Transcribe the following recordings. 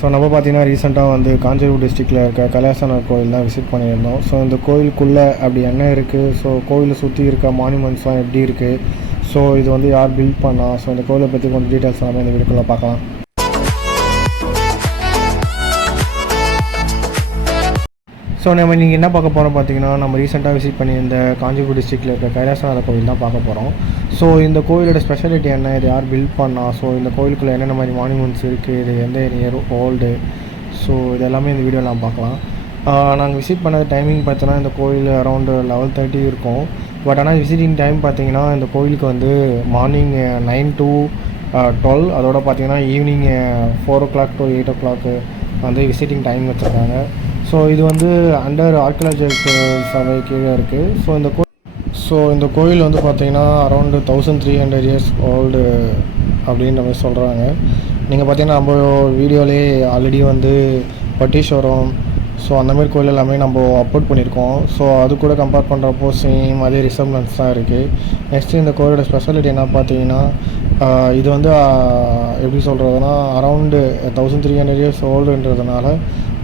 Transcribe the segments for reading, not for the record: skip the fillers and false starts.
So நம்ம பார்த்தீங்கன்னா ரீசெண்டாக வந்து காஞ்சிபுரம் டிஸ்ட்ரிக்டில் இருக்க கைலாசநாதர் கோயில் தான் விசிட் பண்ணியிருந்தோம். ஸோ இந்த கோயிலுக்குள்ளே அப்படி என்ன இருக்குது, ஸோ கோயிலை சுற்றி இருக்க மானுமெண்ட்ஸ்லாம் எப்படி இருக்குது, ஸோ இது வந்து யார் பில்ட் பண்ணா, ஸோ இந்த கோயிலை பற்றி கொஞ்சம் டீட்டெயில்ஸ் எல்லாமே இந்த வீடியோக்குள்ளே பார்க்கலாம். ஸோ நம்ம நீங்கள் என்ன பார்க்க போகிறோம் பார்த்தீங்கன்னா, நம்ம ரீசெண்டாக விசிட் பண்ணி இந்த காஞ்சிபுரம் டிஸ்ட்ரிக்டில் இருக்க கைலாசநாதர் கோயில் தான் பார்க்க போகிறோம். ஸோ இந்த கோயிலோட ஸ்பெஷாலிட்டி என்ன, இது யார் பில்ட் பண்ணா, ஸோ இந்த கோயிலுக்குள்ளே என்னென்ன மாதிரி மானுமெண்ட்ஸ் இருக்குது, இது எந்த இயர் ஓல்டு, ஸோ இது எல்லாமே இந்த வீடியோவில் நாம் பார்க்கலாம். நாங்கள் விசிட் பண்ண டைமிங் பார்த்தோன்னா இந்த கோயில் அரௌண்டு 11:30 இருக்கும். பட் ஆனால் விசிட்டிங் டைம் பார்த்தீங்கன்னா இந்த கோயிலுக்கு வந்து மார்னிங் 9 to 12, அதோட பார்த்தீங்கன்னா ஈவினிங் 4 o'clock to 8 o'clock வந்து விசிட்டிங் டைம் வச்சுருக்காங்க. ஸோ இது வந்து அண்டர் ஆர்கியாலஜிக்கல் சர்வே கீழே இருக்குது. ஸோ இந்த கோயில் வந்து பார்த்திங்கன்னா அரௌண்டு 1300 years ஓல்டு அப்படின்ற மாதிரி சொல்கிறாங்க. நீங்கள் பார்த்தீங்கன்னா நம்ம வீடியோலேயே ஆல்ரெடி வந்து பட்டீஸ்வரம், ஸோ அந்தமாரி கோயில் எல்லாமே நம்ம அப்லோட் பண்ணியிருக்கோம். ஸோ அது கூட கம்பேர் பண்ணுறப்போ சேம் அதே ரிசம்பிளன்ஸ் தான் இருக்குது. நெக்ஸ்ட்டு இந்த கோயிலோட ஸ்பெஷாலிட்டி என்ன பார்த்தீங்கன்னா, இது வந்து எப்படி சொல்கிறதுனா அரௌண்டு 1300 years ஓல்டுன்றதுனால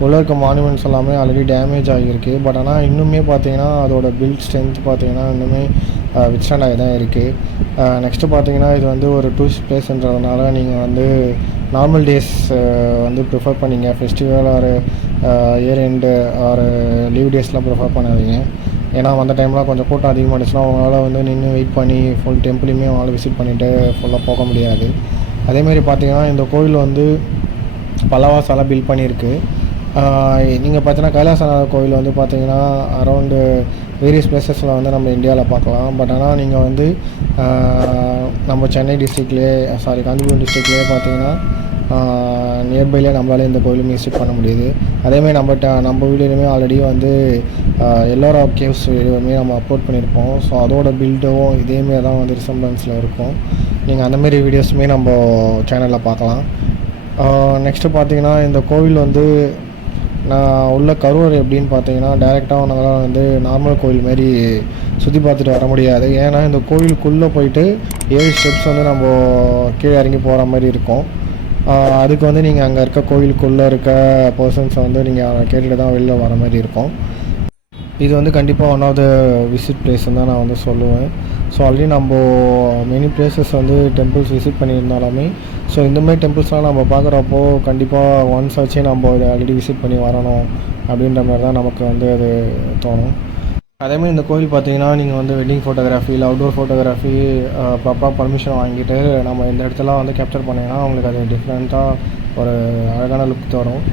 உள்ள இருக்க மானுமெண்ட்ஸ் எல்லாமே ஆல்ரெடி டேமேஜ் ஆகியிருக்கு. பட் ஆனால் இன்னுமே பார்த்தீங்கன்னா அதோட பில்ட் ஸ்ட்ரென்த் பார்த்தீங்கன்னா இன்னுமே வித்ஸ்டாண்ட் ஆகி தான் இருக்குது. நெக்ஸ்ட்டு பார்த்தீங்கன்னா இது வந்து ஒரு டூரிஸ்ட் பிளேஸ்ன்றதுனால நீங்கள் வந்து நார்மல் டேஸ் வந்து ப்ரிஃபர் பண்ணிங்க, festival or year end or leave டேஸ்லாம் ப்ரிஃபர் பண்ணாதீங்க. ஏன்னா அந்த டைம்லாம் கொஞ்சம் கூட்டம் அதிகமாக இருந்துச்சுன்னா அவங்களால வந்து நின்று வெயிட் பண்ணி ஃபுல் டெம்பிளையுமே அவங்களால விசிட் பண்ணிவிட்டு ஃபுல்லாக போக முடியாது. அதேமாரி பார்த்தீங்கன்னா இந்த கோயில் வந்து பல்லவாஸால் பில்ட் பண்ணியிருக்கு. நீங்கள் பார்த்தீங்கன்னா கைலாசநாதர் கோயில் வந்து பார்த்தீங்கன்னா அரௌண்டு வேரியஸ் பிளேசஸில் வந்து நம்ம இந்தியாவில் பார்க்கலாம். பட் ஆனால் நீங்கள் வந்து நம்ம சென்னை டிஸ்ட்ரிக்ட்லேயே காஞ்சிபுரம் டிஸ்ட்ரிக்ட்லேயே பார்த்தீங்கன்னா நியர்பைலே நம்மளால இந்த கோயிலுமே விசிட் பண்ண முடியுது. அதேமாதிரி நம்ம வீடியோலையுமே ஆல்ரெடி வந்து எல்லோரா கேவ்ஸ் வீடியோவுமே நம்ம அப்லோட் பண்ணியிருப்போம். ஸோ அதோட பில்டும் இதேமாரி தான் வந்து ரிசம்பிளன்ஸில் இருக்கும். நீங்கள் அந்தமாரி வீடியோஸுமே நம்ம சேனலில் பார்க்கலாம். நெக்ஸ்ட்டு பார்த்தீங்கன்னா இந்த கோவில் வந்து நான் உள்ள கருவறை எப்படின்னு பார்த்தீங்கன்னா டைரெக்டாக நம்மளால் வந்து நார்மல் கோயில் மாரி சுற்றி பார்த்துட்டு வர முடியாது. ஏன்னா இந்த கோயிலுக்குள்ளே போயிட்டு 7 ஸ்டெப்ஸ் வந்து நம்ம கீழே இறங்கி போகிற மாதிரி இருக்கும். அதுக்கு வந்து நீங்கள் அங்கே இருக்க கோயிலுக்குள்ளே இருக்க பர்சன்ஸை வந்து நீங்கள் கேட்டுட்டு தான் வெளில வர மாதிரி இருக்கும். இது வந்து கண்டிப்பாக ஒன் ஆஃப் த விசிட் பிளேஸ்ன்னு தான் நான் வந்து சொல்லுவேன். ஸோ ஆல்ரெடி நம்ம மெனி பிளேசஸ் வந்து டெம்பிள்ஸ் விசிட் பண்ணியிருந்தாலுமே ஸோ இந்தமாதிரி டெம்பிள்ஸ்லாம் நம்ம பார்க்குறப்போ கண்டிப்பாக ஒன்ஸ் ஆச்சே நம்ம இதை ஆல்ரெடி விசிட் பண்ணி வரணும் அப்படின்ற மாதிரி தான் நமக்கு வந்து அது தோணும். அதேமாதிரி இந்த கோயில் பார்த்தீங்கன்னா நீங்கள் வந்து வெட்டிங் ஃபோட்டோகிராஃபி இல்லை அவுட்டோர் ஃபோட்டோகிராஃபி ப்ராப்பராக பர்மிஷன் வாங்கிட்டு நம்ம இந்த இடத்துல வந்து கேப்சர் பண்ணிங்கன்னா அவங்களுக்கு அது டிஃப்ரெண்ட்டாக ஒரு அழகான லுக் தரும்.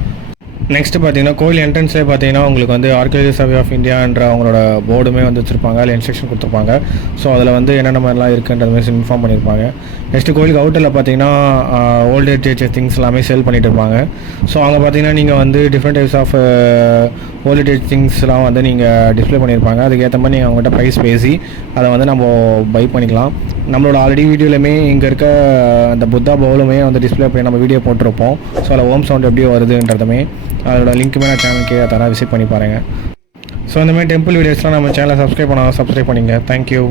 நெக்ஸ்ட்டு பார்த்தீங்கன்னா கோயில் என்ட்ரன்ஸ்லேயே பார்த்தீங்கன்னா உங்களுக்கு வந்து ஆர்கியாலஜி சர்வே ஆஃப் இந்தியான்ற அவங்களோட போர்டுமே வந்து வச்சுருப்பாங்க, அதில் இன்ஸ்ட்ரக்ஷன் கொடுத்துருப்பாங்க. ஸோ அதில் வந்து என்னென்ன மாதிரிலாம் இருக்குன்றது மாதிரி இன்ஃபார்ம் பண்ணியிருப்பாங்க. நெக்ஸ்ட்டு கோயிலுக்கு அவுட்டரில் பார்த்தீங்கன்னா ஓல்டேஜ் திங்ஸ் எல்லாமே சேல் பண்ணிகிட்டு இருப்பாங்க. ஸோ அங்கே பார்த்தீங்கன்னா நீங்கள் வந்து டிஃப்ரெண்ட் டைப்ஸ் ஆஃப் ஓல்டேஜ் திங்ஸ்லாம் வந்து நீங்கள் டிஸ்பிளே பண்ணியிருப்பாங்க. அதுக்கேற்ற மாதிரி நீங்கள் அவங்ககிட்ட ப்ரைஸ் பேசி அதை வந்து நம்ம பை பண்ணிக்கலாம். நம்மளோட ஆல்ரெடி வீடியோலையுமே இங்கே இருக்க அந்த புத்தா பவுலுமே வந்து டிஸ்பிளே பண்ணி நம்ம வீடியோ போட்டிருப்போம். ஸோ அதில் ஓம் சவுண்ட் எப்படி வருதுன்றதுமே அதோட லிங்க்குமே நான் சேனலுக்கு தர விசிட் பண்ணி பாருங்கள். ஸோ இந்தமாதிரி டெம்பிள் வீடியோஸ்லாம் நம்ம சேனலை சப்ஸ்கிரைப் பண்ணிங்க. தேங்க்யூ.